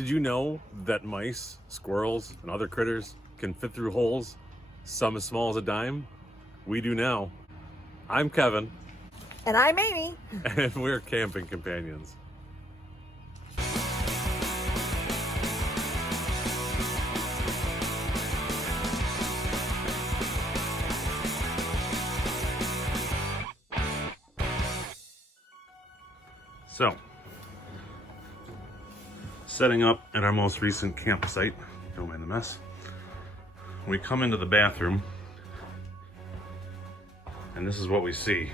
Did you know that mice, squirrels, and other critters can fit through holes, some as small as a dime? We do now. I'm Kevin. And I'm Amy. And we're camping companions. So, setting up at our most recent campsite, don't mind the mess. We come into the bathroom, and this is what we see.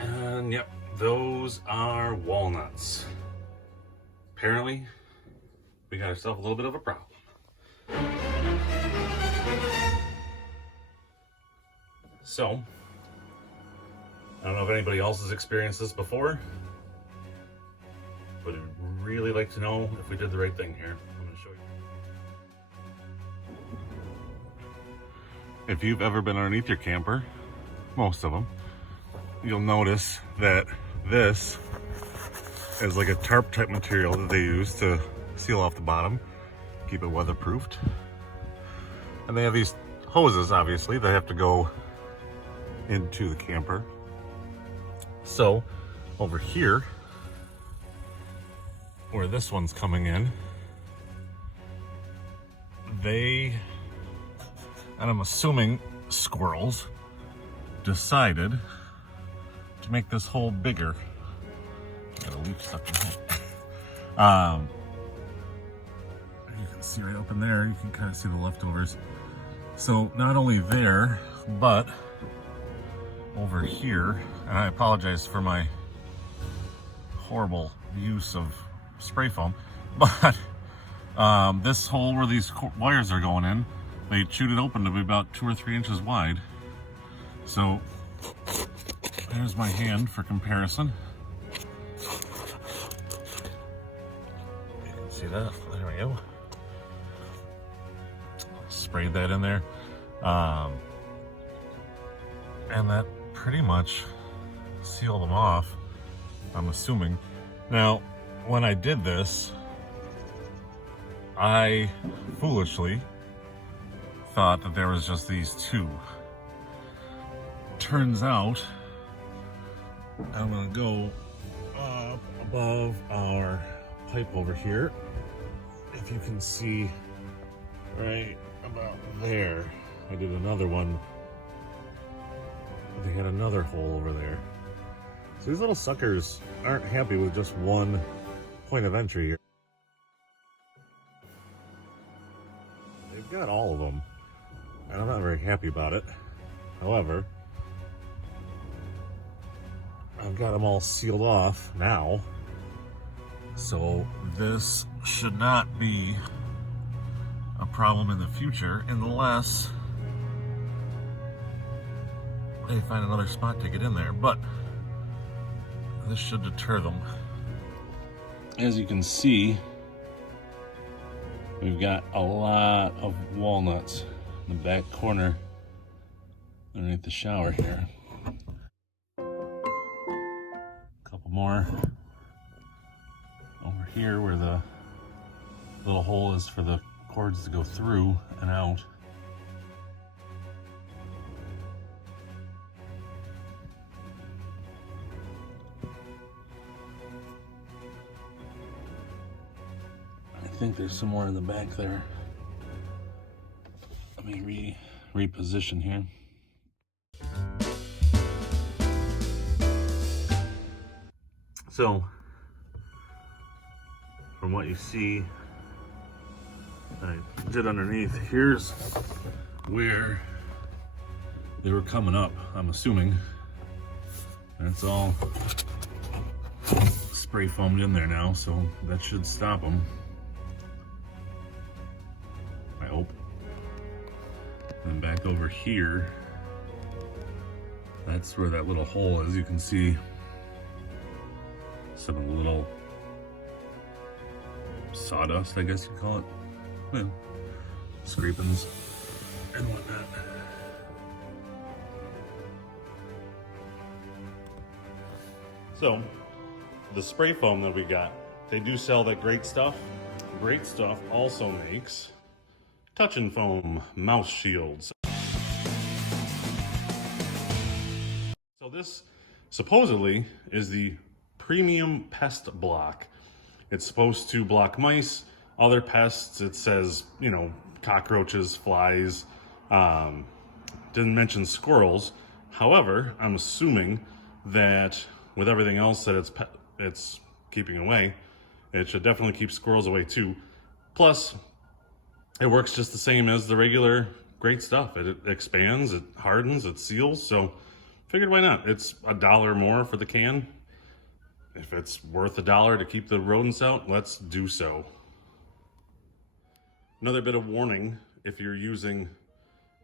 And yep, those are walnuts. Apparently, we got ourselves a little bit of a problem. So, I don't know if anybody else has experienced this before, but I'd really like to know if we did the right thing here. I'm going to show you. If you've ever been underneath your camper, most of them, you'll notice that this is like a tarp type material that they use to seal off the bottom, keep it weatherproofed. And they have these hoses, obviously, that have to go into the camper. So over here, where this one's coming in, and I'm assuming squirrels, decided to make this hole bigger. Got a leaf stuck in it. You can see right up in there, you can kind of see the leftovers. So not only there, but over here, and I apologize for my horrible use of spray foam, but this hole where these wires are going in, they chewed it open to be about 2 or 3 inches wide. So there's my hand for comparison. You can see that. There we go. Sprayed that in there. And that pretty much sealed them off, I'm assuming. Now, when I did this, I foolishly thought that there was just these two. Turns out, I'm gonna go up above our pipe over here. If you can see right about there, I did another one. They had another hole over there. So these little suckers aren't happy with just one point of entry here. They've got all of them, and I'm not very happy about it. However, I've got them all sealed off now, so this should not be a problem in the future unless they find another spot to get in there, but this should deter them. As you can see, we've got a lot of walnuts in the back corner underneath the shower here. A couple more over here where the little hole is for the cords to go through and out. I think there's some more in the back there. Let me reposition here. So, from what you see, I did underneath, here's where they were coming up, I'm assuming. And it's all spray foamed in there now, so that should stop them. I hope. And back over here, that's where that little hole is. You can see some of the little sawdust, I guess you'd call it. Yeah. Scrapings and whatnot. So, the spray foam that we got. They do sell that Great Stuff. Great Stuff also makes touch and foam mouse shields. So this supposedly is the premium pest block. It's supposed to block mice, other pests. It says, you know, cockroaches, flies, didn't mention squirrels. However, I'm assuming that with everything else that it's keeping away, it should definitely keep squirrels away too. Plus, it works just the same as the regular Great Stuff. It expands, it hardens, it seals. So figured why not? It's $1 more for the can. If it's worth $1 to keep the rodents out, let's do so. Another bit of warning, if you're using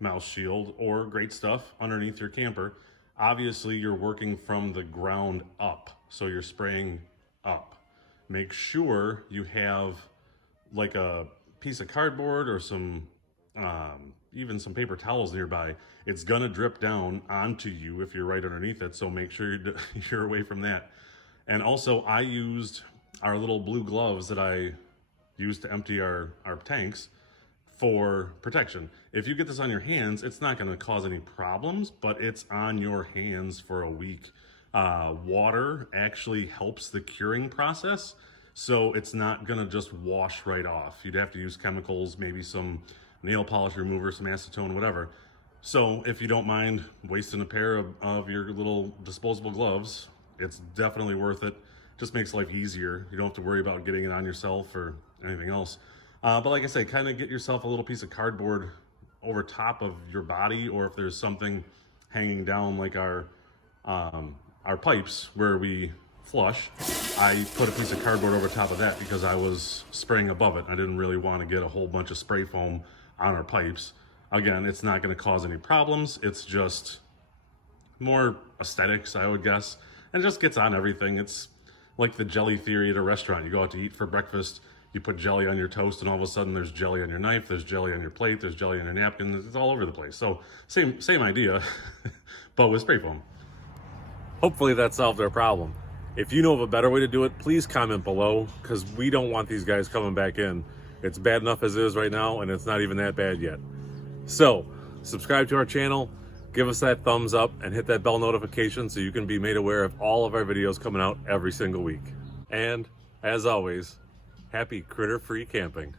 Mouse Shield or Great Stuff underneath your camper, obviously you're working from the ground up. So you're spraying up. Make sure you have like a piece of cardboard or some, even some paper towels nearby. It's gonna drip down onto you if you're right underneath it. So make sure you're away from that. And also I used our little blue gloves that I used to empty our tanks for protection. If you get this on your hands, it's not gonna cause any problems, but it's on your hands for a week. Water actually helps the curing process, so it's not gonna just wash right off. You'd have to use chemicals, maybe some nail polish remover, some acetone, whatever. So if you don't mind wasting a pair of your little disposable gloves, it's definitely worth it. Just makes life easier. You don't have to worry about getting it on yourself or anything else. But like I say, kind of get yourself a little piece of cardboard over top of your body, or if there's something hanging down like our pipes where we flush, I put a piece of cardboard over top of that because I was spraying above it. I didn't really want to get a whole bunch of spray foam on our pipes. Again, it's not going to cause any problems. It's just more aesthetics, I would guess. And it just gets on everything. It's like the jelly theory at a restaurant. You go out to eat for breakfast, you put jelly on your toast, and all of a sudden there's jelly on your knife, there's jelly on your plate, there's jelly on your napkin. It's all over the place. So same idea, but with spray foam. Hopefully that solved our problem. If you know of a better way to do it, please comment below, because we don't want these guys coming back in. It's bad enough as it is right now, and it's not even that bad yet. So subscribe to our channel, give us that thumbs up, and hit that bell notification so you can be made aware of all of our videos coming out every single week. And as always, happy critter-free camping.